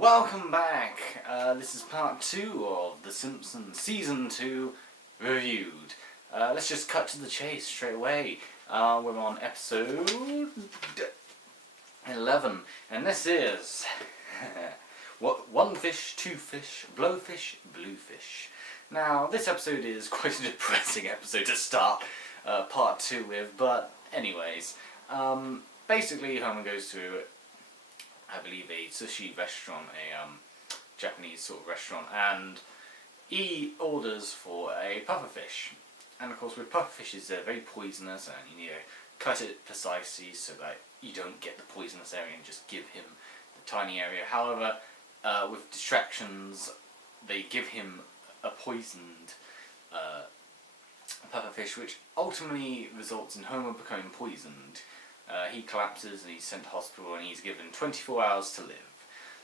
Welcome back! This is part 2 of The Simpsons Season 2 reviewed. Let's just cut to the chase straight away. We're on episode 11, and this is One Fish, Two Fish, Blowfish, Bluefish. Now, this episode is quite a depressing episode to start part 2 with, but anyways, basically Homer goes to I believe a sushi restaurant, a Japanese sort of restaurant, and he orders for a pufferfish. And of course with pufferfishes they're very poisonous, and you need to cut it precisely so that you don't get the poisonous area and just give him the tiny area. However, with distractions they give him a poisoned pufferfish, which ultimately results in Homer becoming poisoned. He collapses and he's sent to hospital and he's given 24 hours to live.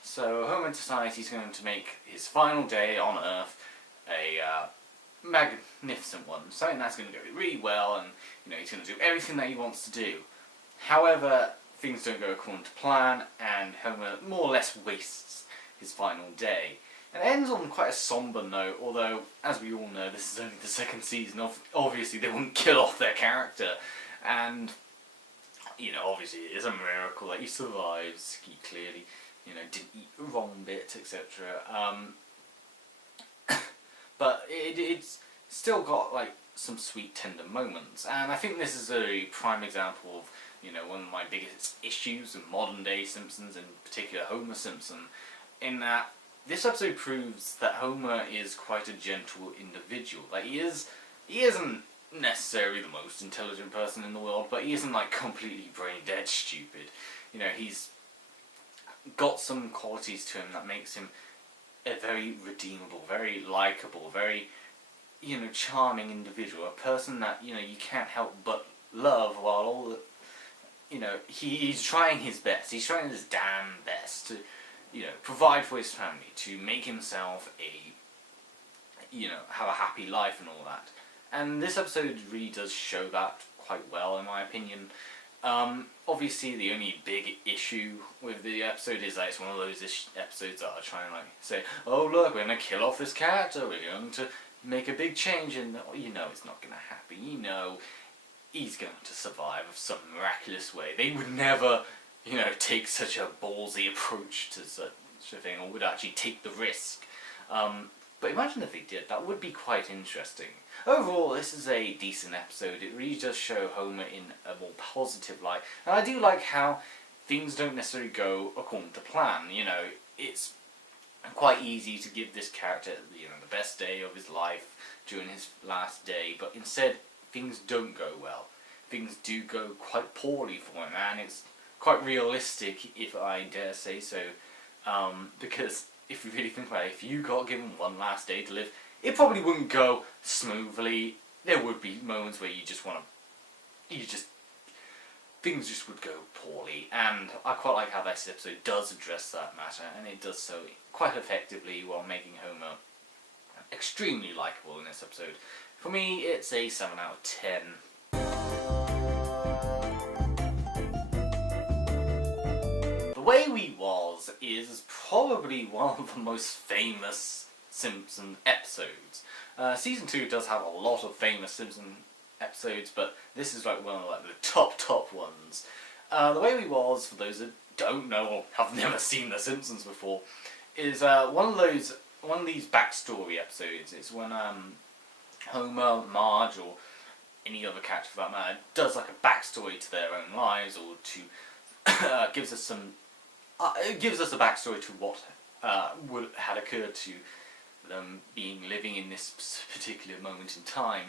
So Homer decides he's going to make his final day on Earth a magnificent one, something that's going to go really well, and he's going to do everything that he wants to do. However, things don't go according to plan, and Homer more or less wastes his final day. And it ends on quite a somber note, although, as we all know, this is only the second season. Obviously they wouldn't kill off their character, and obviously it is a miracle that he survives. He clearly, didn't eat the wrong bit, etc. But it's still got some sweet, tender moments, and I think this is a prime example of one of my biggest issues in modern day Simpsons, in particular Homer Simpson, in that this episode proves that Homer is quite a gentle individual. He isn't necessarily the most intelligent person in the world, but he isn't completely brain dead stupid. He's got some qualities to him that makes him a very redeemable, very likable, very charming individual, a person that you can't help but love, while all the he's trying his best, he's trying his damn best to provide for his family, to make himself have a happy life and all that. And this episode really does show that quite well, in my opinion. Obviously, the only big issue with the episode is that it's one of those episodes that are trying to say, oh look, we're going to kill off this character, we're going to make a big change, and it's not going to happen. He's going to survive of some miraculous way. They would never, take such a ballsy approach to such a thing, or would actually take the risk. But imagine if they did. That would be quite interesting. Overall, this is a decent episode. It really does show Homer in a more positive light. And I do like how things don't necessarily go according to plan. It's quite easy to give this character, the best day of his life during his last day, but instead, things don't go well. Things do go quite poorly for him, and it's quite realistic, if I dare say so, because if you really think about it, if you got given one last day to live, it probably wouldn't go smoothly. There would be moments where things just would go poorly, and I quite like how this episode does address that matter, and it does so quite effectively while making Homer extremely likable in this episode. For me, it's a 7 out of 10. The Way We Was is probably one of the most famous Simpsons episodes. Season 2 does have a lot of famous Simpsons episodes, but this is one of the top ones. The Way We Was, for those that don't know or have never seen The Simpsons before, is one of these backstory episodes. It's when Homer, Marge, or any other character for that matter, does a backstory to their own lives, or to gives us a backstory to what had occurred to them living in this particular moment in time,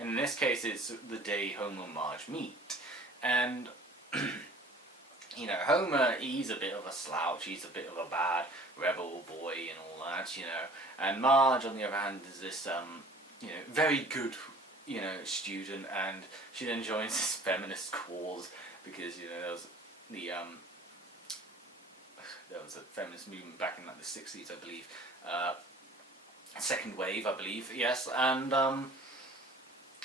And in this case, it's the day Homer and Marge meet, and Homer, he's a bit of a slouch, he's a bit of a bad rebel boy and all that, and Marge, on the other hand, is this very good student, and she then joins this feminist cause because there was a feminist movement back in the 60s, I believe, second wave, I believe, yes, and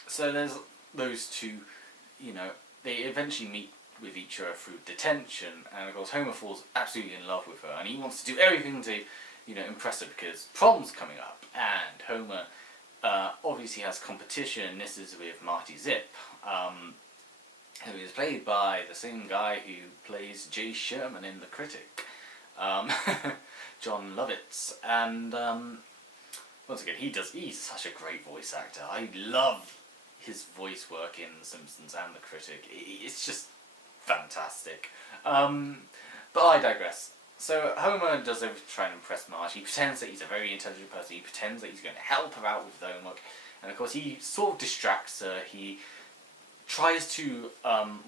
so there's those two, they eventually meet with each other through detention, and of course Homer falls absolutely in love with her, and he wants to do everything to, impress her because prom's coming up, and Homer obviously has competition, and this is with Marty Zip, who is played by the same guy who plays Jay Sherman in The Critic, John Lovitz, and once again, he's such a great voice actor. I love his voice work in The Simpsons and The Critic. It's just fantastic. But I digress. So Homer does everything to try and impress Marge. He pretends that he's a very intelligent person. He pretends that he's going to help her out with the homework. And of course he sort of distracts her. He tries to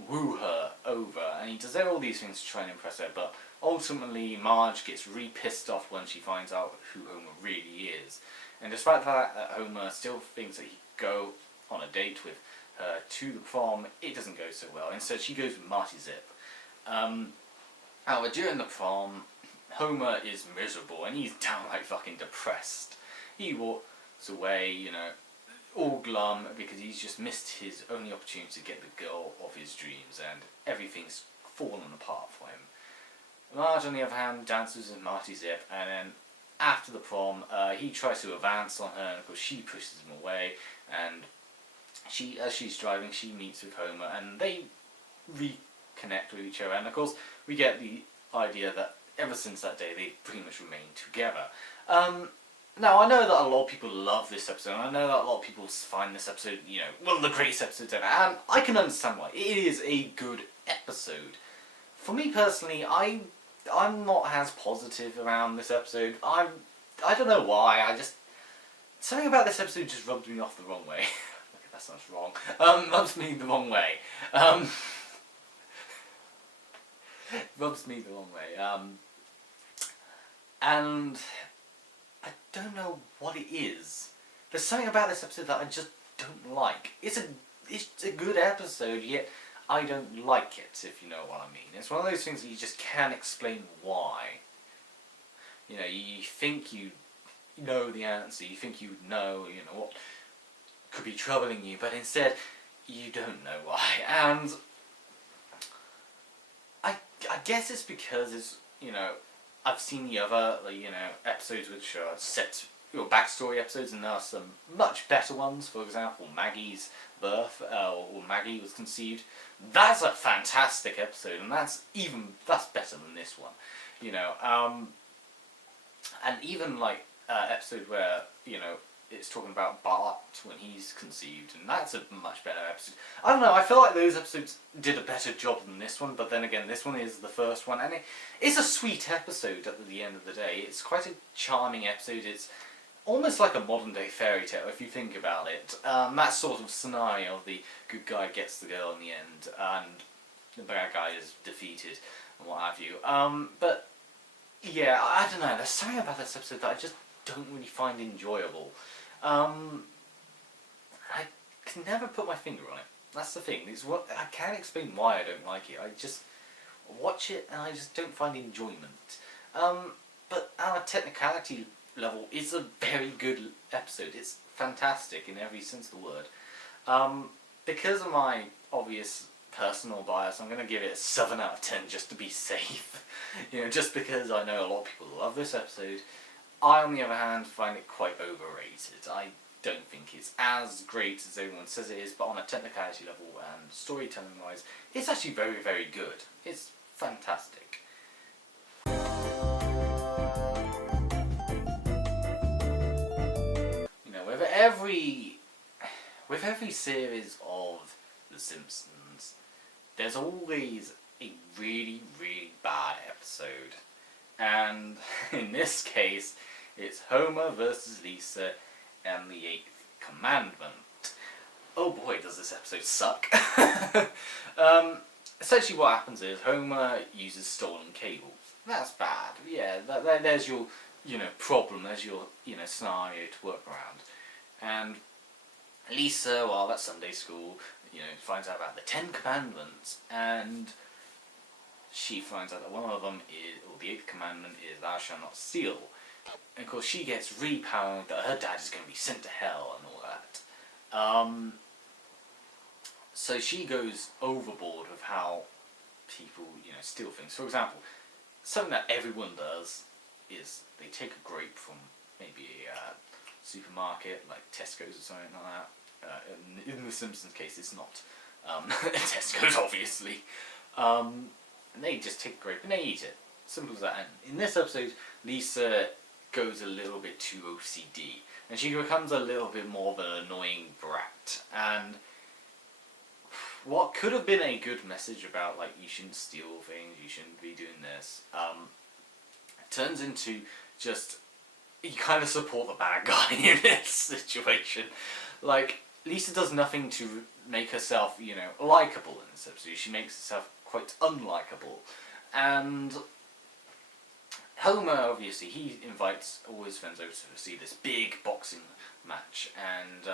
woo her over. And he does all these things to try and impress her. But ultimately Marge gets really pissed off when she finds out who Homer really is. And despite the fact that Homer still thinks that he could go on a date with her to the prom, it doesn't go so well. Instead she goes with Marty Zip. However, during the prom, Homer is miserable and he's downright fucking depressed. He walks away, all glum because he's just missed his only opportunity to get the girl of his dreams and everything's fallen apart for him. Marge, on the other hand, dances with Marty Zip, and then after the prom, he tries to advance on her, and of course she pushes him away, and as she's driving, she meets with Homer, and they reconnect with each other, and of course we get the idea that ever since that day they've pretty much remained together. Now I know that a lot of people love this episode, and I know that a lot of people find this episode, one of the greatest episodes ever, and I can understand why. It is a good episode. For me personally, I'm not as positive around this episode. I don't know why, something about this episode just rubs me off the wrong way. Okay, that sounds wrong. Rubs me the wrong way. Rubs me the wrong way. And I don't know what it is. There's something about this episode that I just don't like. It's a good episode, yet I don't like it, if you know what I mean. It's one of those things that you just can't explain why. You think you know the answer, you think you know, what could be troubling you, but instead you don't know why. And I guess it's because it's, I've seen the other, episodes which are set, backstory episodes, and there are some much better ones. For example, Maggie's birth, or Maggie was conceived. That's a fantastic episode, and that's better than this one, and even episode where it's talking about Bart when he's conceived, and that's a much better episode. I don't know, I feel like those episodes did a better job than this one, but then again, this one is the first one, and it's a sweet episode at the end of the day. It's quite a charming episode. It's almost like a modern day fairy tale if you think about it. That sort of scenario of the good guy gets the girl in the end, and the bad guy is defeated, and what have you. But yeah, I don't know, there's something about this episode that I just don't really find enjoyable. I can never put my finger on it. That's the thing. I can't explain why I don't like it. I just watch it and I just don't find enjoyment. But on a technicality level, it's a very good episode. It's fantastic in every sense of the word. Because of my obvious personal bias, I'm going to give it a 7 out of 10 just to be safe. Just because I know a lot of people love this episode. I, on the other hand, find it quite overrated. I don't think it's as great as everyone says it is, but on a technicality level and storytelling-wise, it's actually very, very good. It's fantastic. With every series of The Simpsons, there's always a really, really bad episode. And in this case, it's Homer versus Lisa and the 8th Commandment. Oh boy, does this episode suck. Essentially what happens is Homer uses stolen cable. That's bad. Yeah, there's your, problem, there's your, scenario to work around. And Lisa, while at Sunday school, finds out about the 10 Commandments, and she finds out that one of them is, or the 8th commandment is, thou shalt not steal. And of course she gets really paranoid that her dad is going to be sent to hell and all that. So she goes overboard with how people, steal things. For example, something that everyone does is they take a grape from maybe a supermarket like Tesco's or something like that. In the Simpsons case, it's not Tesco's, obviously. And they just take a grape and they eat it. Simple as that. And in this episode, Lisa goes a little bit too OCD, and she becomes a little bit more of an annoying brat. And what could have been a good message about, like, you shouldn't steal things, you shouldn't be doing this, turns into just, you kind of support the bad guy in this situation. Like, Lisa does nothing to make herself, likeable in this episode. She makes herself quite unlikable. And Homer, obviously, he invites all his friends over to see this big boxing match. And,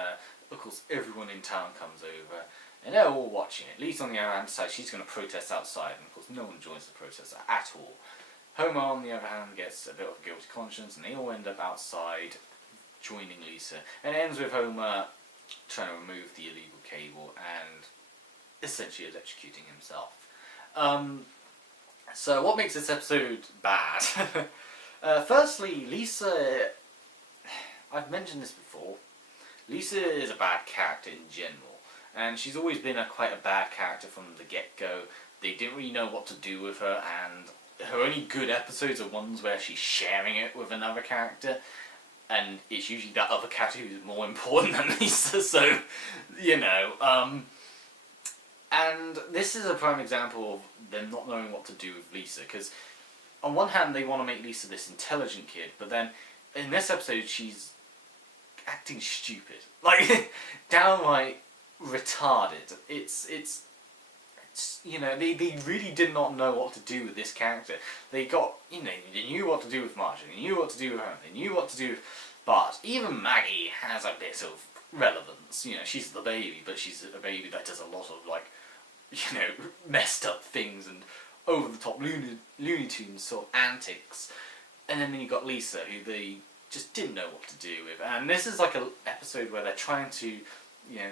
of course, everyone in town comes over. And they're all watching it. Lisa, on the other hand, decides she's going to protest outside. And, of course, no one joins the protest at all. Homer, on the other hand, gets a bit of a guilty conscience. And they all end up outside joining Lisa. And it ends with Homer trying to remove the illegal cable and essentially electrocuting himself. So what makes this episode bad? Firstly, Lisa... I've mentioned this before. Lisa is a bad character in general. And she's always been quite a bad character from the get-go. They didn't really know what to do with her, and her only good episodes are ones where she's sharing it with another character. And it's usually that other character who's more important than Lisa, so, And this is a prime example of them not knowing what to do with Lisa, because on one hand they want to make Lisa this intelligent kid, but then in this episode she's acting stupid. Like, downright retarded. It's they really did not know what to do with this character. They got, they knew what to do with Marge, they knew what to do with her, they knew what to do with... But even Maggie has a bit of relevance. She's the baby, but she's a baby that does a lot of, like, messed up things and over-the-top Looney Tunes sort of antics. And then you got Lisa, who they just didn't know what to do with. And this is like an episode where they're trying to,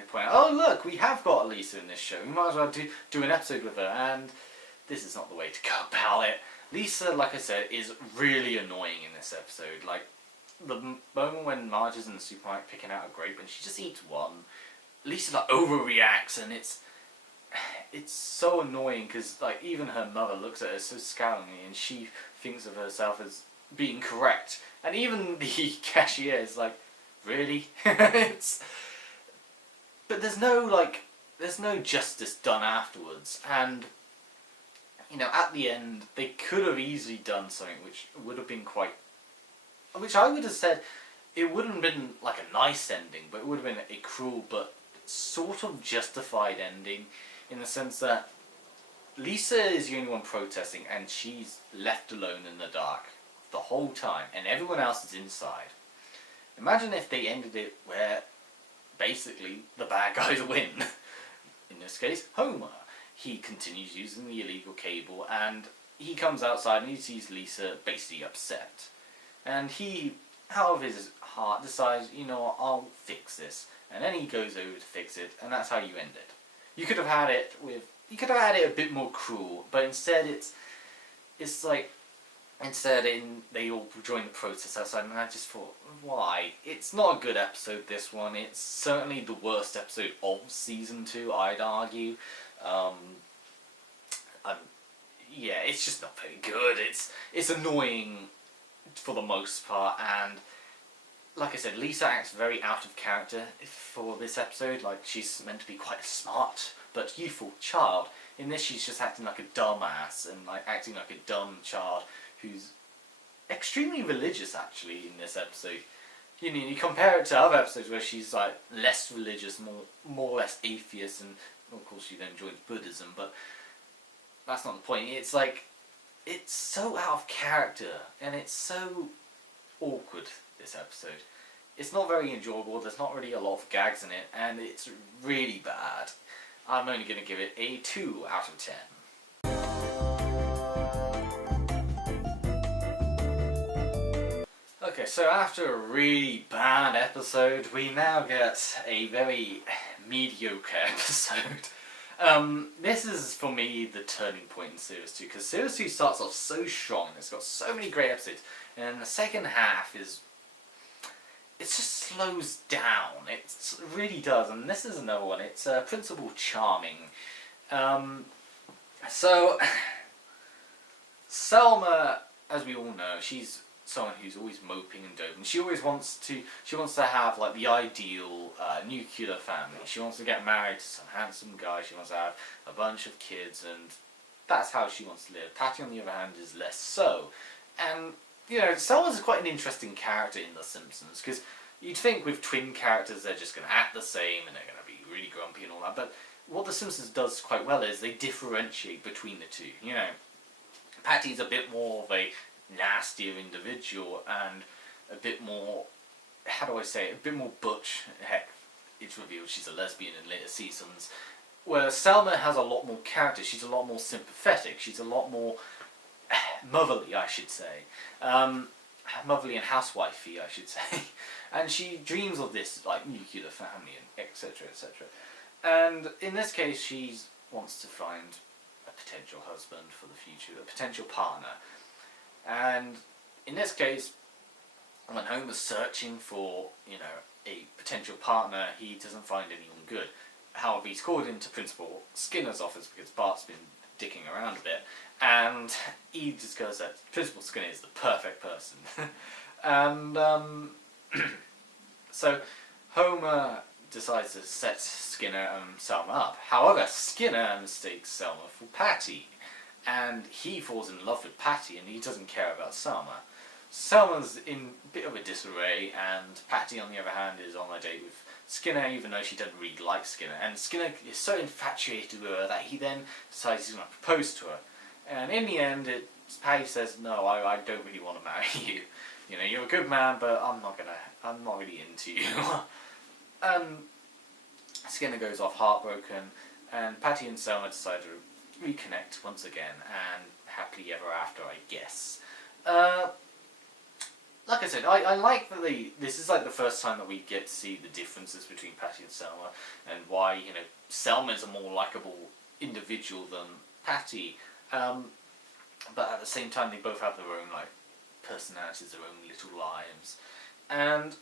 point out, oh look, we have got Lisa in this show, we might as well do an episode with her, and this is not the way to go about it. Lisa, like I said, is really annoying in this episode. Like, the moment when Marge is in the supermarket picking out a grape and she just eats one, Lisa, like, overreacts, and it's so annoying because, like, even her mother looks at her so scowlingly and she thinks of herself as being correct. And even the cashier is like, really? But there's no justice done afterwards. And, at the end, they could have easily done something which would have been which I would have said, it wouldn't have been like a nice ending, but it would have been a cruel but sort of justified ending, in the sense that Lisa is the only one protesting and she's left alone in the dark the whole time and everyone else is inside. Imagine if they ended it where basically the bad guys win. In this case, Homer. He continues using the illegal cable and he comes outside and he sees Lisa basically upset. And he, out of his heart, decides, I'll fix this. And then he goes over to fix it, and that's how you end it. You could have had it a bit more cruel, but instead they all join the protest outside, and I just thought, why? It's not a good episode, this one. It's certainly the worst episode of Season 2, I'd argue. It's just not very good. It's annoying for the most part, and like I said, Lisa acts very out of character for this episode. Like, she's meant to be quite a smart but youthful child. In this, she's just acting like a dumbass and like acting like a dumb child who's extremely religious, actually, in this episode. You compare it to other episodes where she's like less religious, more or less atheist, and of course she then joins Buddhism, but that's not the point. It's like, it's so out of character, and it's so awkward, this episode. It's not very enjoyable, there's not really a lot of gags in it, and it's really bad. I'm only going to give it a 2 out of 10. Okay, so after a really bad episode, we now get a very mediocre episode. This is, for me, the turning point in Series 2, because Series 2 starts off so strong, it's got so many great episodes, and the second half is... it just slows down, it really does, and this is another one, it's Principal Charming. So, Selma, as we all know, she's someone who's always moping and doting. She always wants to have like the ideal nuclear family. She wants to get married to some handsome guy. She wants to have a bunch of kids, and that's how she wants to live. Patty, on the other hand, is less so. And you know, Selma's quite an interesting character in The Simpsons, because you'd think with twin characters they're just going to act the same and they're going to be really grumpy and all that. But what The Simpsons does quite well is they differentiate between the two. You know, Patty's a bit more of a nastier individual and a bit more, how do I say it, a bit more butch. Heck, it's revealed she's a lesbian in later seasons. Whereas Selma has a lot more character, she's a lot more sympathetic, she's a lot more motherly, I should say. Motherly and housewifey, I should say. And she dreams of this like nuclear family and etc, etc. And in this case she wants to find a potential husband for the future, a potential partner. And in this case, when Homer's searching for, you know, a potential partner, he doesn't find anyone good. However, he's called into Principal Skinner's office because Bart's been dicking around a bit, and he discovers that Principal Skinner is the perfect person. And so Homer decides to set Skinner and Selma up. However, Skinner mistakes Selma for Patty, and he falls in love with Patty, and he doesn't care about Selma. Selma's in a bit of a disarray, and Patty, on the other hand, is on a date with Skinner, even though she doesn't really like Skinner. And Skinner is so infatuated with her that he then decides he's going to propose to her. And in the end, Patty says, "No, I don't really want to marry you. You know, you're a good man, but I'm not really into you." Skinner goes off heartbroken, and Patty and Selma decide to reconnect once again, and happily ever after, I guess. Like I said, I like that this is like the first time that we get to see the differences between Patty and Selma, and why, you know, Selma's a more likable individual than Patty, but at the same time they both have their own like personalities, their own little lives, and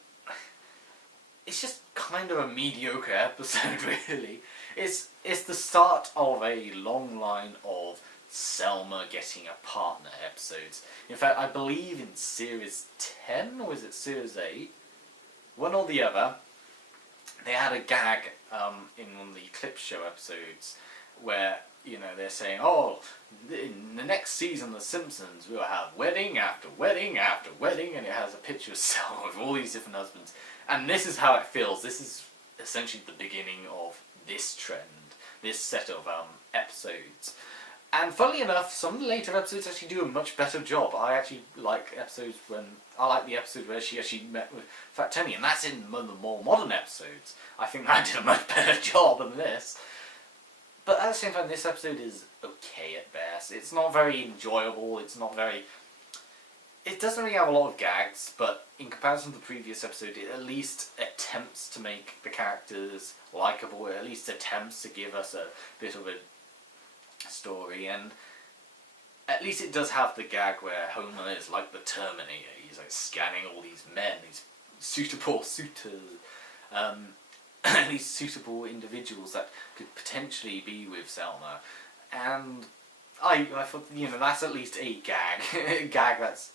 it's just kind of a mediocre episode, really. It's the start of a long line of Selma getting a partner episodes. In fact, I believe in Series 10, or is it Series 8? One or the other, they had a gag in one of the clip show episodes where, you know, they're saying, "Oh, in the next season of The Simpsons, we'll have wedding after wedding after wedding," and it has a picture of Selma with all these different husbands. And this is how it feels. This is essentially the beginning of this trend, this set of episodes. And funnily enough, some of the later episodes actually do a much better job. I actually like episodes I like the episode where she actually met with Fat Tony, and that's in one of the more modern episodes. I think that did a much better job than this. But at the same time, this episode is okay at best. It's not very enjoyable, it doesn't really have a lot of gags, but in comparison to the previous episode, it at least attempts to make the characters likeable, it at least attempts to give us a bit of a story, and at least it does have the gag where Homer is like the Terminator. He's like scanning all these men, these these suitable individuals that could potentially be with Selma, and I thought, you know, that's at least a gag, a gag that's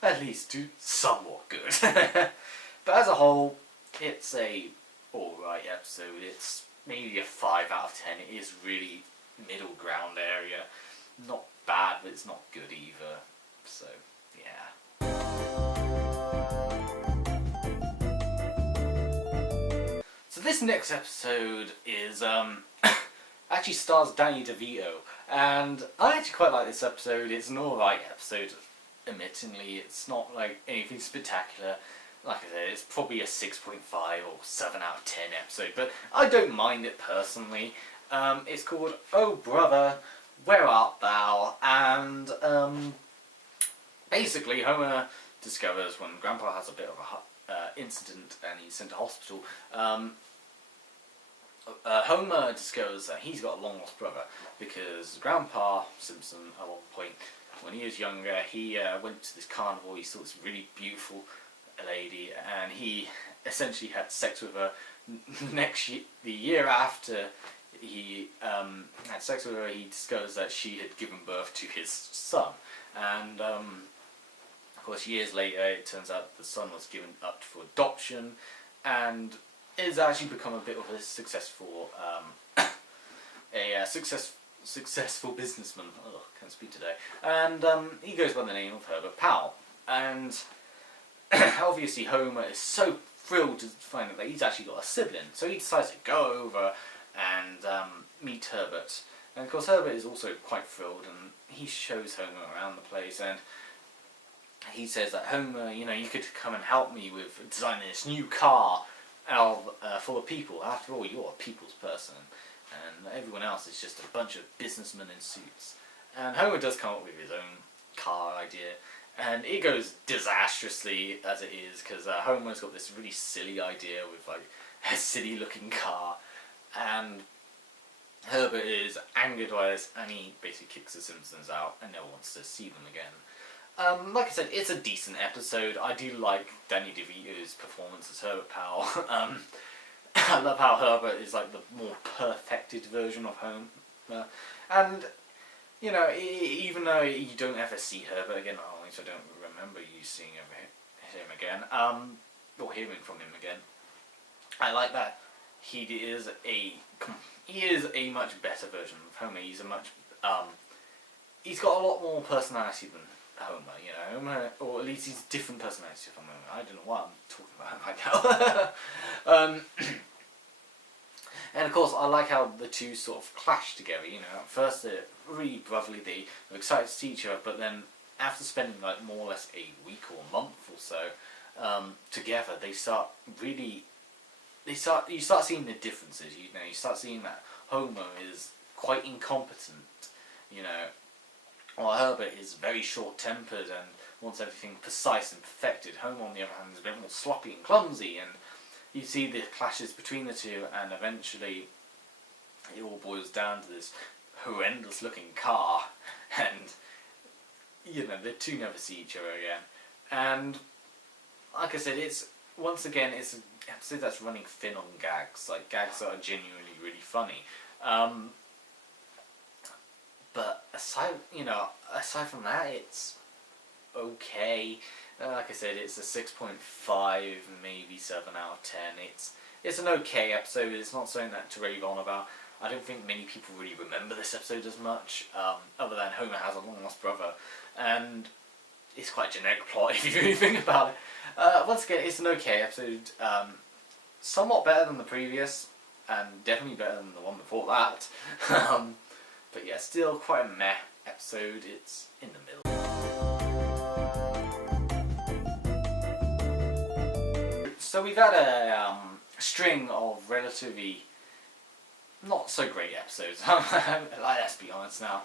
at least somewhat good. But as a whole, it's a alright episode. It's maybe a 5 out of 10. It is really middle ground area. Not bad, but it's not good either. So, yeah. So this next episode is, actually stars Danny DeVito. And I actually quite like this episode. It's an alright episode, admittingly. It's not like anything spectacular. Like I said, it's probably a 6.5 or 7 out of 10 episode, but I don't mind it personally. It's called Oh Brother, Where Art Thou? And basically Homer discovers when Grandpa has a bit of a incident and he's sent to hospital, Homer discovers that he's got a long lost brother because Grandpa Simpson, at one point when he was younger, he went to this carnival. He saw this really beautiful lady, and he essentially had sex with her. The year after he had sex with her, he discovers that she had given birth to his son, and of course years later it turns out the son was given up for adoption, and has actually become a bit of a successful successful businessman. Oh, can't speak today. And he goes by the name of Herbert Powell. And obviously Homer is so thrilled to find out that he's actually got a sibling, so he decides to go over and meet Herbert. And of course Herbert is also quite thrilled, and he shows Homer around the place, and he says that Homer, you could come and help me with designing this new car full of people. After all, you're a people's person, and everyone else is just a bunch of businessmen in suits. And Homer does come up with his own car idea, and it goes disastrously as it is, because Homer's got this really silly idea with like a silly looking car, and Herbert is angered by this, and he basically kicks the Simpsons out and never wants to see them again. Like I said, it's a decent episode. I do like Danny DeVito's performance as Herbert Powell. I love how Herbert is like the more perfected version of Homer. And, even though you don't ever see Herbert again, or at least I don't remember you seeing him again, or hearing from him again, I like that he is a much better version of Homer. He's got a lot more personality than Homer, or at least he's a different personality from Homer. I don't know what I'm talking about right now. And of course, I like how the two sort of clash together. At first they're really brotherly, they're excited to see each other, but then after spending like more or less a week or a month or so together, you start seeing the differences. You start seeing that Homer is quite incompetent. While Herbert is very short-tempered and wants everything precise and perfected, Homer, on the other hand, is a bit more sloppy and clumsy, and you see the clashes between the two, and eventually it all boils down to this horrendous-looking car, and, the two never see each other again. And, like I said, it's an episode that's running thin on gags, like gags that are genuinely really funny. But aside from that, it's okay. Like I said, it's a 6.5, maybe 7 out of 10. It's an okay episode. It's not something to rave on about. I don't think many people really remember this episode as much, other than Homer has a long lost brother, and it's quite a generic plot if you really think about it. Once again, it's an okay episode. Somewhat better than the previous, and definitely better than the one before that. But yeah, still quite a meh episode. It's in the middle. So we've had a string of relatively not so great episodes. Let's be honest now.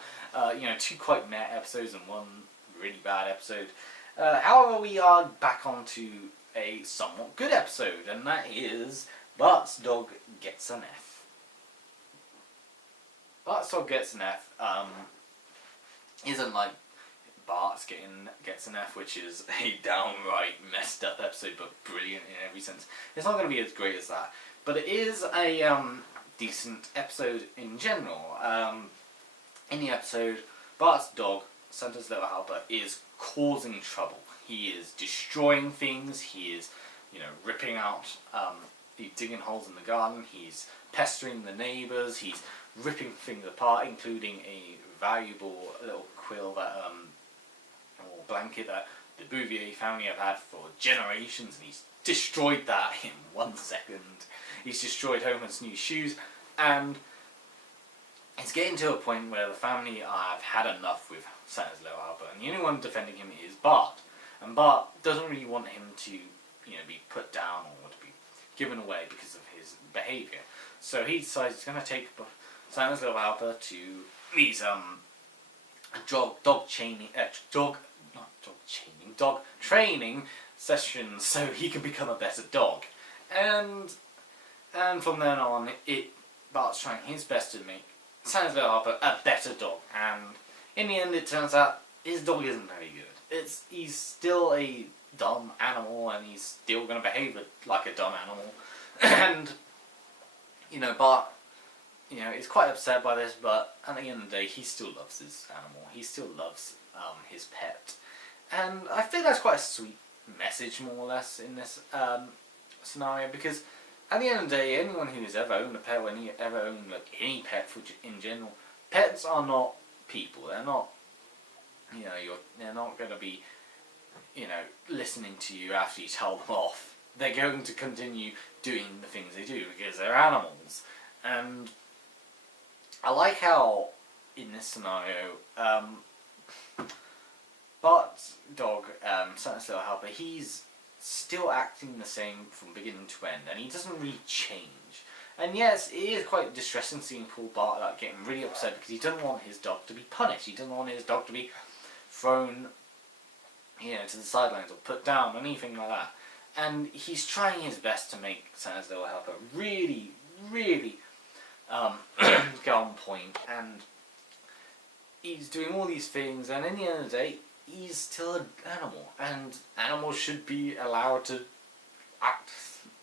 2 quite meh episodes and 1 really bad episode. However, we are back onto a somewhat good episode, and that is Bart's Dog Gets an F. Bart's Dog Gets an F isn't like Bart's Gets an F, which is a downright messed up episode, but brilliant in every sense. It's not going to be as great as that, but it is a decent episode in general. In the episode, Bart's dog, Santa's little helper, is causing trouble. He is destroying things. He is, ripping out, he's digging holes in the garden. He's pestering the neighbours. He's ripping things apart, including a valuable little quill or blanket that the Bouvier family have had for generations, and he's destroyed that in 1 second. He's destroyed Homer's new shoes, and it's getting to a point where the family have had enough with Santa's little helper, and the only one defending him is Bart. And Bart doesn't really want him to, be put down or to be given away because of his behaviour. So he decides he's going to take Santa's little helper to these dog training sessions so he can become a better dog. And from then on, Bart's trying his best to make Santa's Little Helper a better dog, and in the end it turns out his dog isn't very good. He's still a dumb animal, and he's still going to behave like a dumb animal. And, Bart, is quite upset by this, but at the end of the day, he still loves his animal. He still loves his pet. And I think that's quite a sweet message, more or less, in this scenario, because at the end of the day, anyone who's ever owned a pet, or ever owned any pet in general, pets are not people. They're not, they're not going to be, listening to you after you tell them off. They're going to continue doing the things they do because they're animals. And I like how, in this scenario, Bart's dog, Santa's Little Helper, he's still acting the same from beginning to end, and he doesn't really change. And yes, it is quite distressing seeing poor Bart getting really upset because he doesn't want his dog to be punished. He doesn't want his dog to be thrown, to the sidelines or put down, anything like that. And he's trying his best to make Santa's Little Helper really, really get on point, and he's doing all these things, and in the end of the day, he's still an animal, and animals should be allowed to act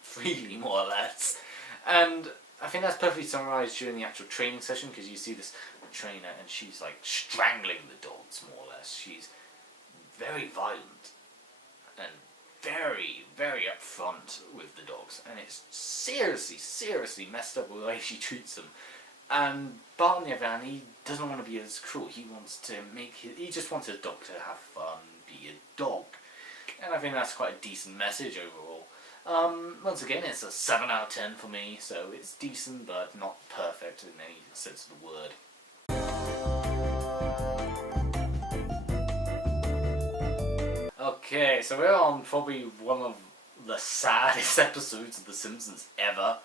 freely, more or less. And I think that's perfectly summarised during the actual training session, because you see this trainer and she's strangling the dogs, more or less. She's very violent and very, very upfront with the dogs, and it's seriously, seriously messed up the way she treats them. And Bart, on the other hand, he doesn't want to be as cruel. He just wants his dog to have fun, be a dog. And I think that's quite a decent message overall. Once again, it's a 7 out of 10 for me, so it's decent, but not perfect in any sense of the word. Okay, so we're on probably one of the saddest episodes of The Simpsons ever.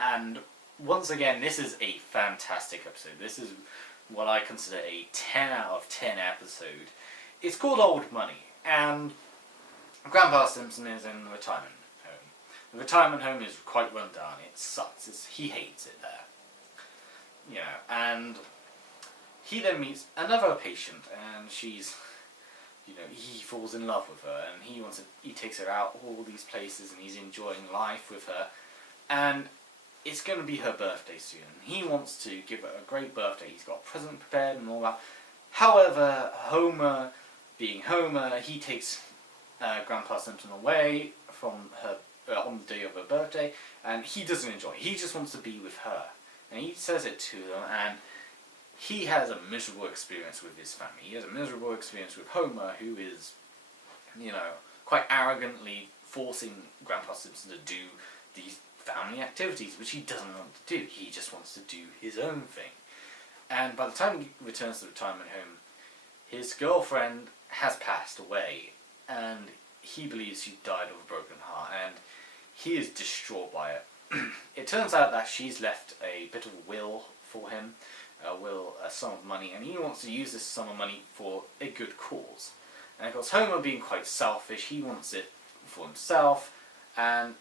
And once again, this is a fantastic episode. This is what I consider a 10 out of 10 episode. It's called Old Money, and Grandpa Simpson is in the retirement home. The retirement home is quite run down. It sucks. He hates it there. And he then meets another patient, and she's, he falls in love with her, and he takes her out all these places, and he's enjoying life with her, and it's going to be her birthday soon. He wants to give her a great birthday. He's got a present prepared and all that. However, Homer, being Homer, he takes Grandpa Simpson away from her on the day of her birthday, and he doesn't enjoy it. He just wants to be with her, and he says it to them, and he has a miserable experience with his family. He has a miserable experience with Homer, who is, quite arrogantly forcing Grandpa Simpson to do these family activities, which he doesn't want to do. He just wants to do his own thing. And by the time he returns to the retirement home, his girlfriend has passed away, and he believes she died of a broken heart, and he is distraught by it. It turns out that she's left a bit of a will for him, a sum of money, and he wants to use this sum of money for a good cause. And of course, Homer, being quite selfish, he wants it for himself, and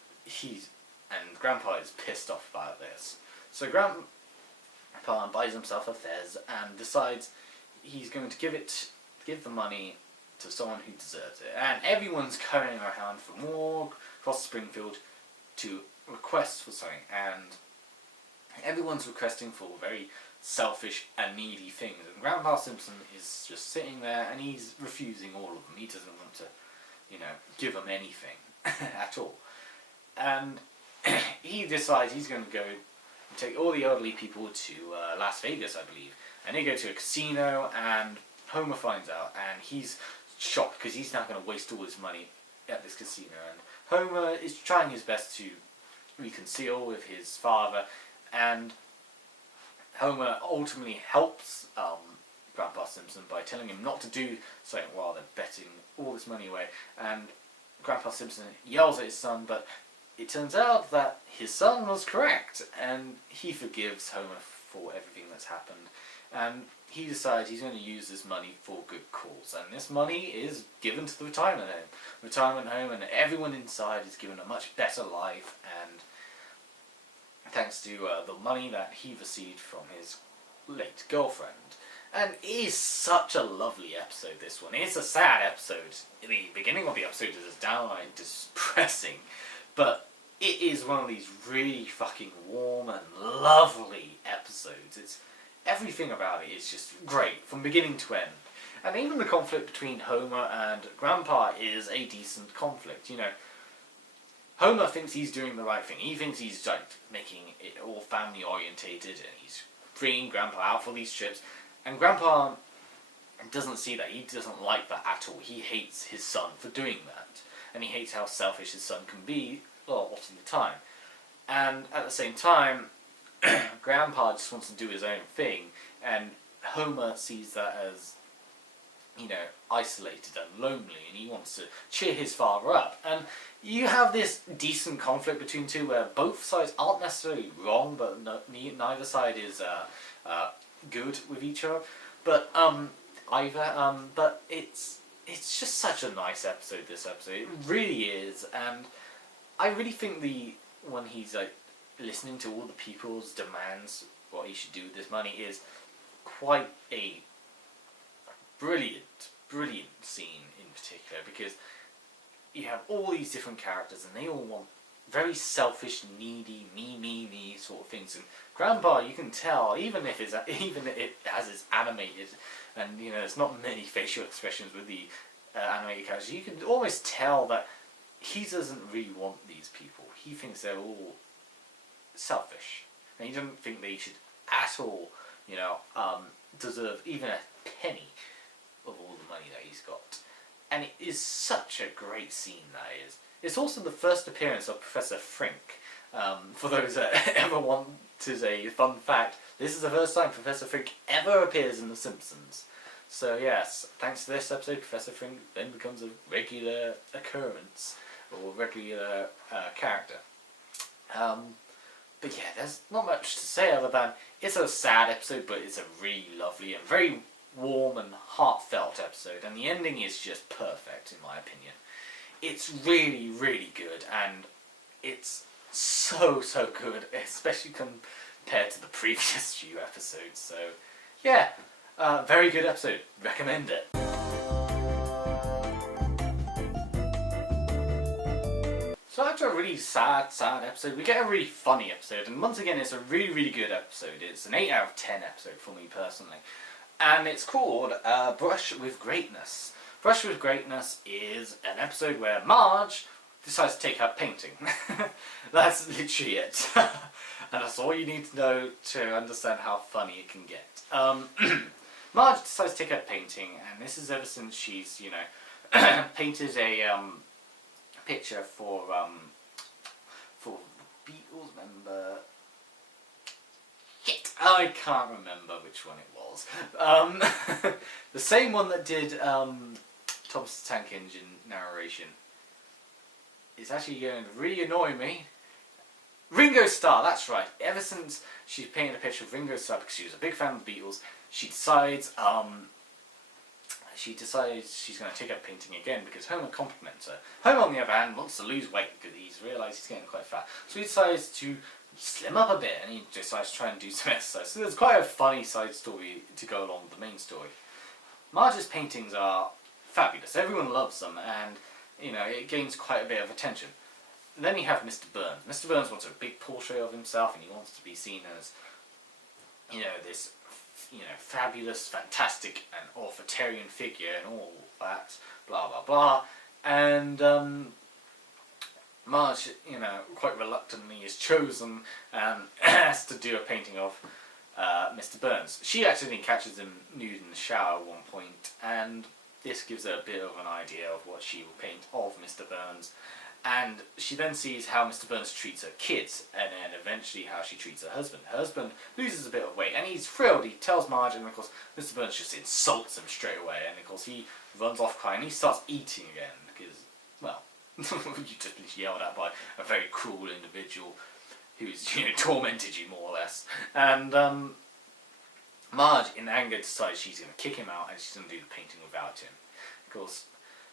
Grandpa is pissed off about this. So Grandpa buys himself a fez and decides he's going to give the money to someone who deserves it. And everyone's carrying around from all across Springfield to request for something, and everyone's requesting for very selfish and needy things. And Grandpa Simpson is just sitting there, and he's refusing all of them. He doesn't want to, give them anything at all. And he decides he's going to go and take all the elderly people to Las Vegas, I believe. And they go to a casino, and Homer finds out, and he's shocked because he's not going to waste all his money at this casino. And Homer is trying his best to reconcile with his father, and Homer ultimately helps Grandpa Simpson by telling him not to do something while they're betting all this money away. And Grandpa Simpson yells at his son, but it turns out that his son was correct, and he forgives Homer for everything that's happened. And he decides he's going to use this money for good cause, and this money is given to the retirement home. And everyone inside is given a much better life, thanks to the money that he received from his late girlfriend. And it is such a lovely episode, this one. It's a sad episode. The beginning of the episode is downright depressing, but it is one of these really fucking warm and lovely episodes. It's everything about it is just great, from beginning to end. And even the conflict between Homer and Grandpa is a decent conflict, you know. Homer thinks he's doing the right thing. He thinks he's like making it all family orientated, and he's bringing Grandpa out for these trips. And Grandpa doesn't see that. He doesn't like that at all. He hates his son for doing that, and he hates how selfish his son can be a lot of the time. And at the same time, Grandpa just wants to do his own thing, and Homer sees that as, you know, isolated and lonely, and he wants to cheer his father up. And you have this decent conflict between two where both sides aren't necessarily wrong, but neither side is good with each other. But but it's just such a nice episode. This episode, it really is, and I really think when he's like listening to all the people's demands, what he should do with this money is quite a brilliant scene in particular, because you have all these different characters and they all want very selfish, needy, me sort of things. And Grandpa, you can tell, even if it has its animated, and you know, there's not many facial expressions with the animated characters, you can almost tell that he doesn't really want these people. He thinks they're all selfish, and he doesn't think they should at all, you know, deserve even a penny of all the money that he's got. And it is such a great scene, that is. It's also the first appearance of Professor Frink. For those that ever want a fun fact, this is the first time Professor Frink ever appears in The Simpsons. So yes, thanks to this episode, Professor Frink then becomes a regular occurrence, or regular character. But yeah, there's not much to say other than it's a sad episode, but it's a really lovely and very warm and heartfelt episode, and the ending is just perfect in my opinion. It's really, really good, and it's so good, especially compared to the previous few episodes. So yeah, very good episode, recommend it. So after a really sad episode, we get a really funny episode, and once again it's a really good episode. It's an 8 out of 10 episode for me personally. And it's called Brush with Greatness. Brush with Greatness is an episode where Marge decides to take up painting. That's literally it. And that's all you need to know to understand how funny it can get. Marge decides to take up painting, and this is ever since she's, you know, painted a picture for the Beatles member. I can't remember which one it was. The same one that did Thomas the Tank Engine narration. It's actually going to really annoy me. Ringo Starr, that's right. Ever since she painted a picture of Ringo Starr because she was a big fan of the Beatles, she decides she's going to take up painting again because Homer compliments her. Homer, on the other hand, wants to lose weight because he's realised he's getting quite fat. So he decides to slim up a bit, and he decides to try and do some exercise. So there's quite a funny side story to go along with the main story. Marge's paintings are fabulous. Everyone loves them, and you know, it gains quite a bit of attention. And then you have Mr. Burns. Mr. Burns wants a big portrait of himself, and he wants to be seen as, you know, this, you know, fabulous, fantastic, and authoritarian figure and all that, blah blah blah. And Marge, you know, quite reluctantly is chosen and has to do a painting of Mr. Burns. She actually catches him nude in the shower at one point, and this gives her a bit of an idea of what she will paint of Mr. Burns. And she then sees how Mr. Burns treats her kids, and then eventually how she treats her husband. Her husband loses a bit of weight, and he's thrilled. He tells Marge, and of course Mr. Burns just insults him straight away, and of course he runs off crying. He starts eating again, because, well, you just been yelled at by a very cruel individual who's, you know, tormented you more or less. And Marge, in anger, decides she's going to kick him out, and she's going to do the painting without him. Of course,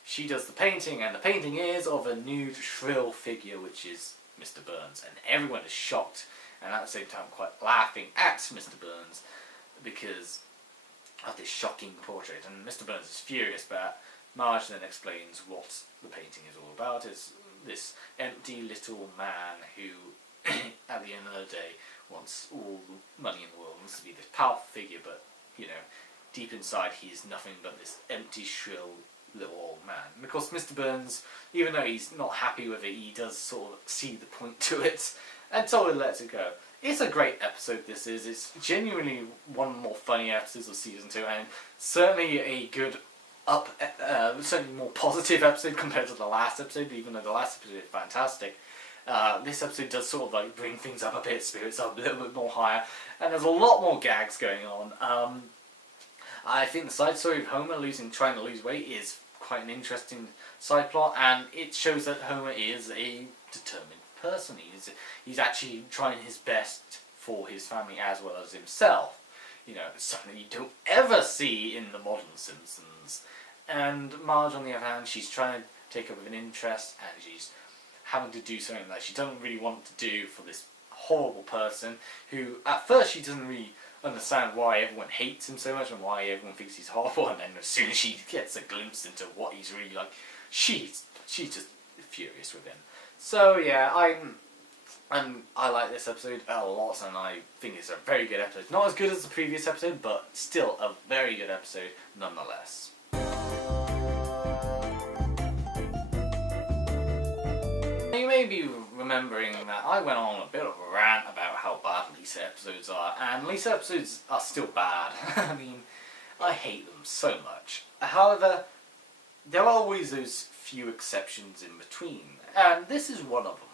she does the painting, and the painting is of a nude, shrill figure, which is Mr. Burns, and everyone is shocked and at the same time quite laughing at Mr. Burns because of this shocking portrait. And Mr. Burns is furious, but Marge then explains what the painting is all about. Is this empty little man who, at the end of the day, wants all the money in the world, wants to be this powerful figure, but, you know, deep inside he's nothing but this empty, shrill little old man. And of course Mr. Burns, even though he's not happy with it, he does sort of see the point to it, and so he lets it go. It's a great episode, this is. It's genuinely one of the more funny episodes of Season 2, and certainly a good certainly more positive episode compared to the last episode, even though the last episode is fantastic. This episode does sort of like bring things up a bit, spirits up a little bit more higher, and there's a lot more gags going on. I think the side story of Homer trying to lose weight is quite an interesting side plot, and it shows that Homer is a determined person. He's actually trying his best for his family as well as himself. You know, it's something you don't ever see in the modern Simpsons. And Marge, on the other hand, she's trying to take up with an interest, and she's having to do something that she doesn't really want to do for this horrible person who, at first, she doesn't really understand why everyone hates him so much and why everyone thinks he's horrible, and then as soon as she gets a glimpse into what he's really like, she's just furious with him. So yeah, I like this episode a lot, and I think it's a very good episode. Not as good as the previous episode, but still a very good episode nonetheless. You may be remembering that I went on a bit of a rant about how bad Lisa episodes are, and Lisa episodes are still bad. I mean, I hate them so much. However, there are always those few exceptions in between, and this is one of them.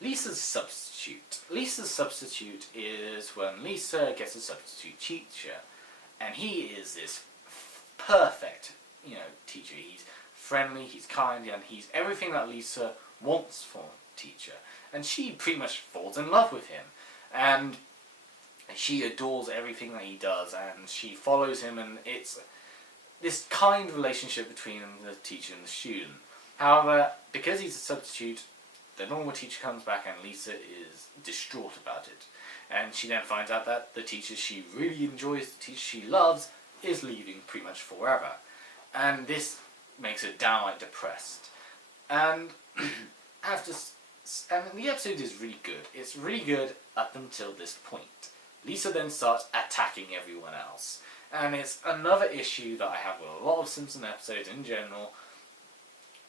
Lisa's substitute. Lisa's substitute is when Lisa gets a substitute teacher, and he is this perfect, teacher. He's friendly, he's kind, and he's everything that Lisa wants from a teacher. And she pretty much falls in love with him, and she adores everything that he does, and she follows him, and it's this kind of relationship between the teacher and the student. However, because he's a substitute, the normal teacher comes back and Lisa is distraught about it. And she then finds out that the teacher she really enjoys, the teacher she loves, is leaving pretty much forever. And this makes her downright depressed. And the episode is really good. It's really good up until this point. Lisa then starts attacking everyone else. And it's another issue that I have with a lot of Simpson episodes in general,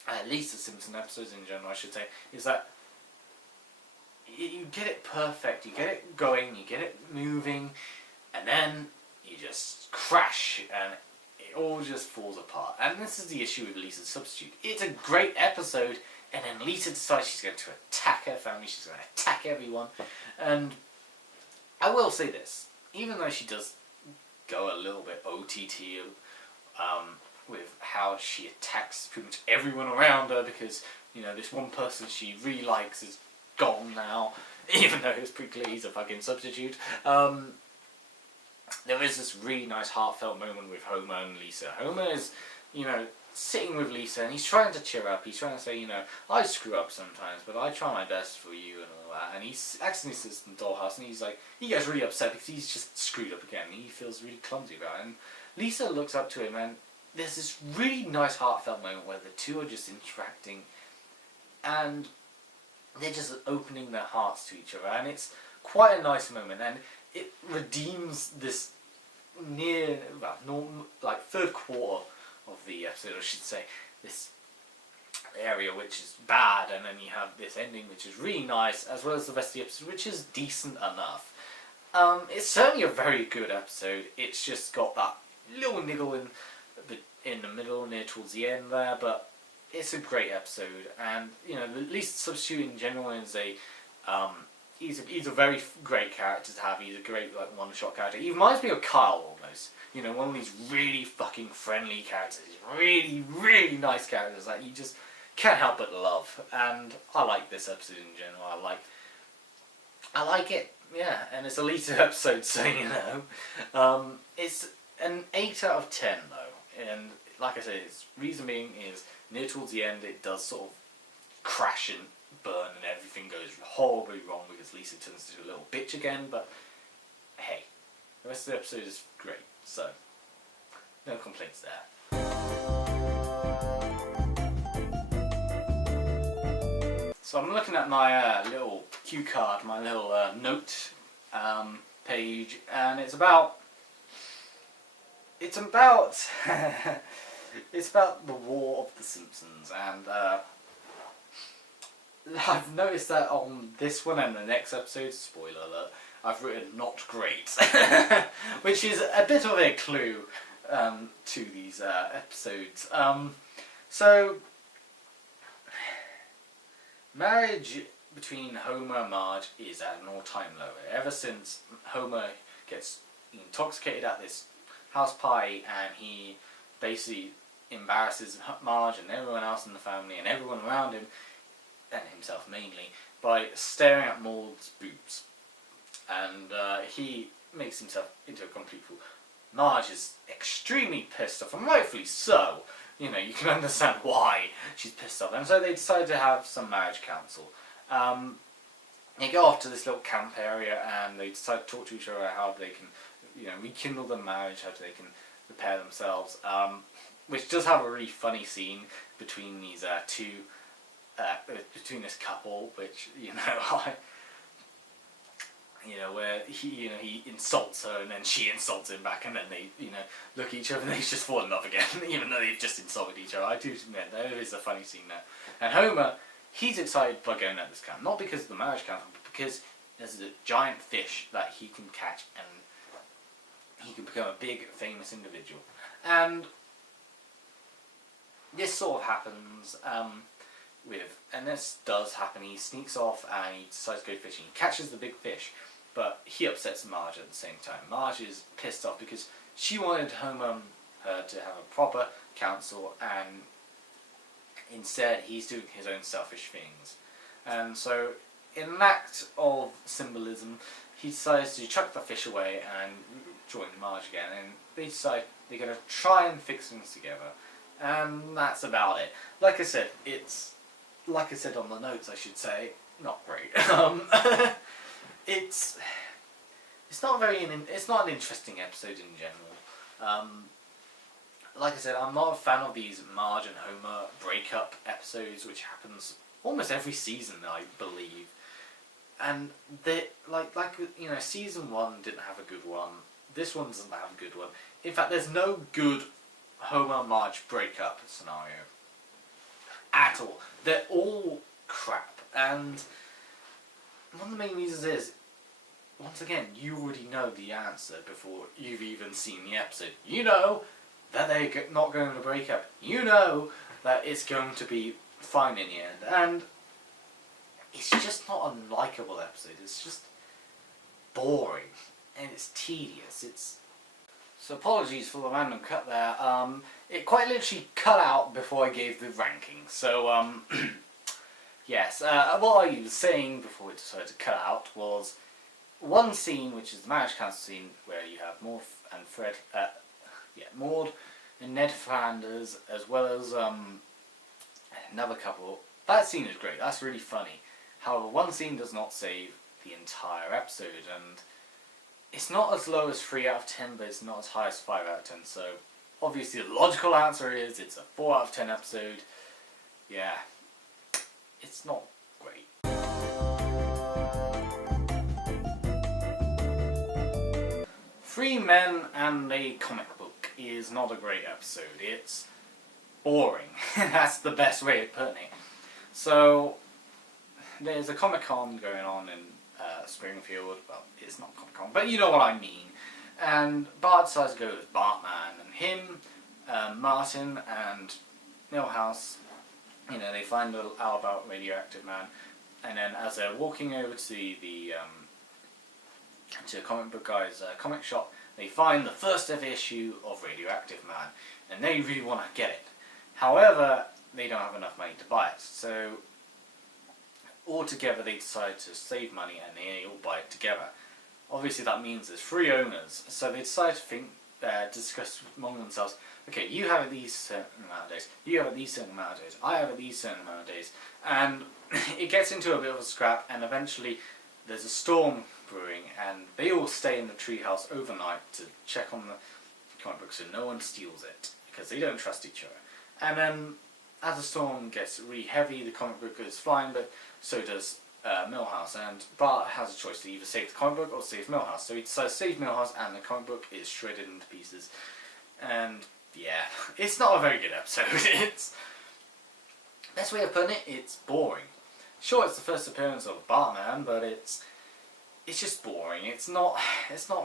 at least the Simpson episodes in general I should say, is that you get it perfect, you get it going, you get it moving, and then you just crash and it all just falls apart. And this is the issue with Lisa's Substitute. It's a great episode, and then Lisa decides she's going to attack her family, she's going to attack everyone. And I will say this, even though she does go a little bit OTT with how she attacks pretty much everyone around her, because this one person she really likes is gone now, even though it's pretty clear he's a fucking substitute. There is this really nice heartfelt moment with Homer and Lisa. Homer is sitting with Lisa, and he's trying to cheer up. He's trying to say, I screw up sometimes, but I try my best for you and all that. And he accidentally sits in the dollhouse, and he gets really upset because he's just screwed up again. He feels really clumsy about it. And Lisa looks up to him, and there's this really nice heartfelt moment where the two are just interacting, and they're just opening their hearts to each other, and it's quite a nice moment, and it redeems this third quarter of the episode, I should say, this area which is bad, and then you have this ending which is really nice, as well as the rest of the episode which is decent enough. It's certainly a very good episode. It's just got that little niggle in the middle, near towards the end there, but it's a great episode. And at least Substitute in general is he's a very great character to have. He's a great one-shot character. He reminds me of Kyle almost. One of these really fucking friendly characters. Really, really nice characters that you just can't help but love. And I like this episode in general. I like it. Yeah, and it's a Lisa episode, so it's an 8 out of 10 though. And like I said, its reason being is near towards the end it does sort of crash and burn and everything goes horribly wrong because Lisa turns into a little bitch again, but hey, the rest of the episode is great, so no complaints there. So I'm looking at my little cue card, my little note page, and it's about it's about the War of the Simpsons, and I've noticed that on this one and the next episode, spoiler alert, I've written not great, which is a bit of a clue to these episodes. So marriage between Homer and Marge is at an all-time low. Ever since Homer gets intoxicated at this house party and he basically embarrasses Marge and everyone else in the family and everyone around him, and himself mainly, by staring at Maud's boobs. And he makes himself into a complete fool. Marge is extremely pissed off, and rightfully so. You know, you can understand why she's pissed off. And so they decide to have some marriage counsel. They go off to this little camp area and they decide to talk to each other about how they can, you know, rekindle their marriage, how they can repair themselves. Which does have a really funny scene between these between this couple, which, you know, where he insults her and then she insults him back, and then they, look at each other and they just fall in love again, even though they've just insulted each other. I do admit, there is a funny scene there. And Homer, he's excited by going at this camp, not because of the marriage council, but because there's a giant fish that he can catch and he can become a big, famous individual. And this sort of happens, and this does happen. He sneaks off and he decides to go fishing. He catches the big fish, but he upsets Marge at the same time. Marge is pissed off because she wanted Homer to have a proper counsel, and instead he's doing his own selfish things. And so, in an act of symbolism, he decides to chuck the fish away and join Marge again, and they decide they're going to try and fix things together. And that's about it. Like I said on the notes, I should say, not great. It's not an interesting episode in general. Like I said, I'm not a fan of these Marge and Homer breakup episodes, which happens almost every season, I believe. And they season 1 didn't have a good one. This one doesn't have a good one. In fact, there's no good Homer-Marge breakup scenario at all. They're all crap, and one of the main reasons is, once again, you already know the answer before you've even seen the episode. You know that they're not going to break up. You know that it's going to be fine in the end, and it's just not a likeable episode. It's just boring, and it's tedious. So apologies for the random cut there. It quite literally cut out before I gave the ranking. So yes, what I was saying before it decided to cut out was one scene, which is the marriage council scene, where you have Maud and Ned Flanders, as well as another couple. That scene is great. That's really funny. However, one scene does not save the entire episode, and it's not as low as 3 out of 10, but it's not as high as 5 out of 10, so obviously the logical answer is it's a 4 out of 10 episode. Yeah, it's not great. Three Men and a Comic Book is not a great episode. It's boring. That's the best way of putting it. So, there's a Comic-Con going on in Springfield. Well, it's not Comic-Con, but you know what I mean. And Bart decides to go with Bartman, and him, Martin, and Milhouse, they find out about Radioactive Man, and then as they're walking over to the comic book guy's comic shop, they find the first ever issue of Radioactive Man, and they really want to get it. However, they don't have enough money to buy it, so all together they decide to save money and they all buy it together. Obviously that means there's 3 owners, so they decide to discuss among themselves. Okay, you have these certain amount of days. You have these certain amount of days. I have these certain amount of days, and it gets into a bit of a scrap. And eventually, there's a storm brewing, and they all stay in the treehouse overnight to check on the comic book so no one steals it because they don't trust each other. And then, as the storm gets really heavy, the comic book goes flying, but so does Milhouse, and Bart has a choice to either save the comic book or save Milhouse. So he decides to save Milhouse, and the comic book is shredded into pieces. And yeah, it's not a very good episode. It's best way of putting it. It's boring. Sure, it's the first appearance of Bartman, but it's just boring. It's not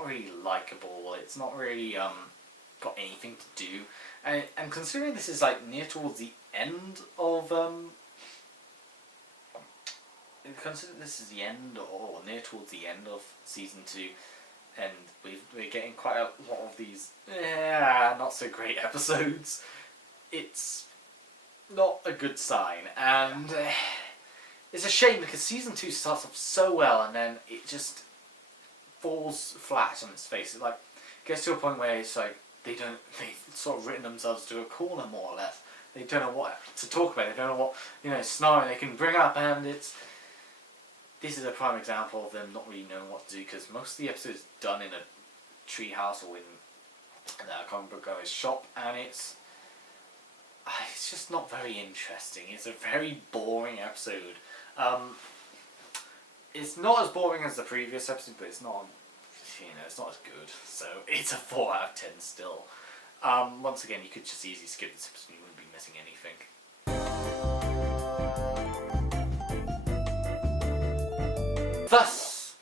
really likable. It's not really got anything to do. And considering this is like near towards the end of consider this is the end or near towards the end of season 2, and we're getting quite a lot of these not so great episodes. It's not a good sign, and it's a shame because season 2 starts off so well and then it just falls flat on its face. It like gets to a point where it's like they've sort of written themselves to a corner more or less. They don't know what to talk about. They don't know what scenario they can bring up, and this is a prime example of them not really knowing what to do because most of the episodes done in a treehouse or in a comic book guy's shop, and it's just not very interesting. It's a very boring episode. It's not as boring as the previous episode, but it's not, it's not as good. So it's a 4 out of 10 still. Once again, you could just easily skip this episode and you wouldn't be missing anything. Thus,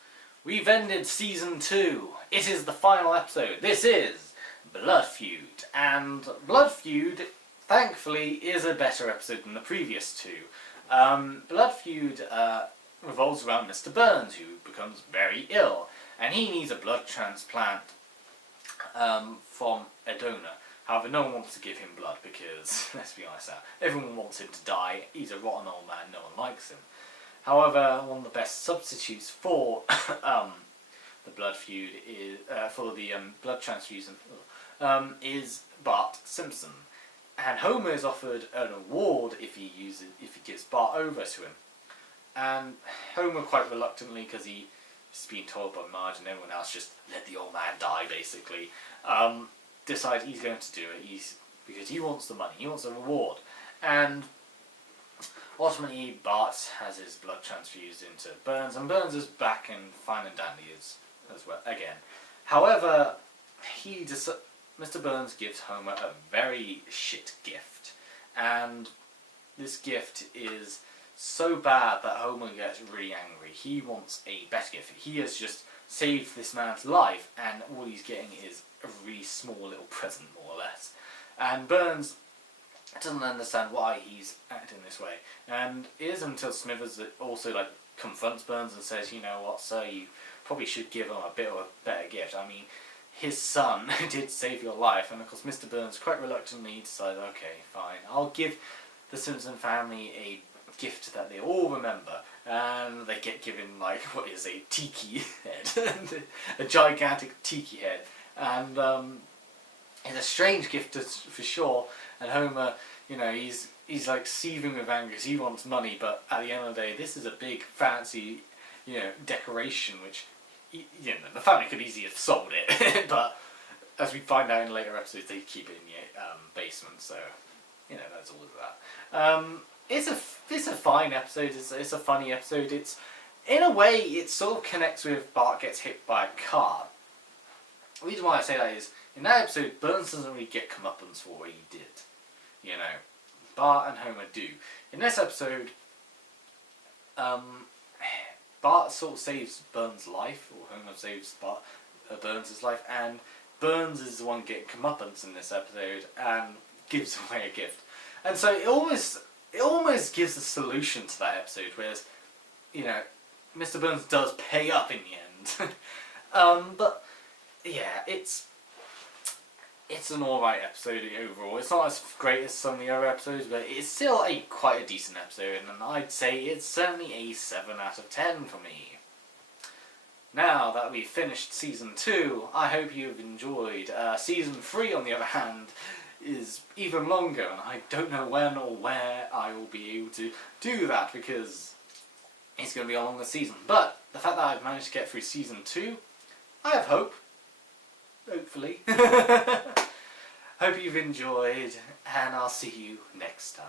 we've ended season 2. It is the final episode. This is Blood Feud, and Blood Feud, thankfully, is a better episode than the previous 2. Blood Feud revolves around Mr. Burns, who becomes very ill, and he needs a blood transplant from a donor. However, no one wants to give him blood because, let's be honest, everyone wants him to die. He's a rotten old man, no one likes him. However, one of the best substitutes for the blood feud is for the blood transfusion is Bart Simpson, and Homer is offered an award if he gives Bart over to him, and Homer quite reluctantly, because he's been told by Marge and everyone else just let the old man die basically, decides he's going to do it. Because he wants the money, he wants a reward, and ultimately, Bart has his blood transfused into Burns, and Burns is back and fine and dandy as well again. However, Mr. Burns gives Homer a very shit gift, and this gift is so bad that Homer gets really angry. He wants a better gift. He has just saved this man's life, and all he's getting is a really small little present, more or less. And Burns doesn't understand why he's acting this way, and it isn't until Smithers also confronts Burns and says, you know what, sir, you probably should give him a bit of a better gift. I mean, his son did save your life, and of course Mr. Burns quite reluctantly decides, okay, fine, I'll give the Simpson family a gift that they all remember, and they get given a tiki head, a gigantic tiki head, and it's a strange gift for sure. And Homer, he's seething with anger because he wants money, but at the end of the day, this is a big fancy, decoration which, the family could easily have sold it, but as we find out in later episodes, they keep it in the basement. So, that's all of that. It's a fine episode. It's a funny episode. In a way, it sort of connects with Bart gets hit by a car. The reason why I say that is, in that episode, Burns doesn't really get comeuppance for what he did. Bart and Homer do. In this episode, Bart sort of saves Burns' life, or Homer saves Burns' life, and Burns is the one getting comeuppance in this episode and gives away a gift. And so it almost gives a solution to that episode, whereas, Mr. Burns does pay up in the end. But yeah, it's an alright episode overall. It's not as great as some of the other episodes, but it's still quite a decent episode, and I'd say it's certainly a 7 out of 10 for me. Now that we've finished Season 2, I hope you've enjoyed. Season 3, on the other hand, is even longer, and I don't know when or where I will be able to do that, because it's going to be a longer season. But the fact that I've managed to get through Season 2, I have hope. Hopefully. Hope you've enjoyed, and I'll see you next time.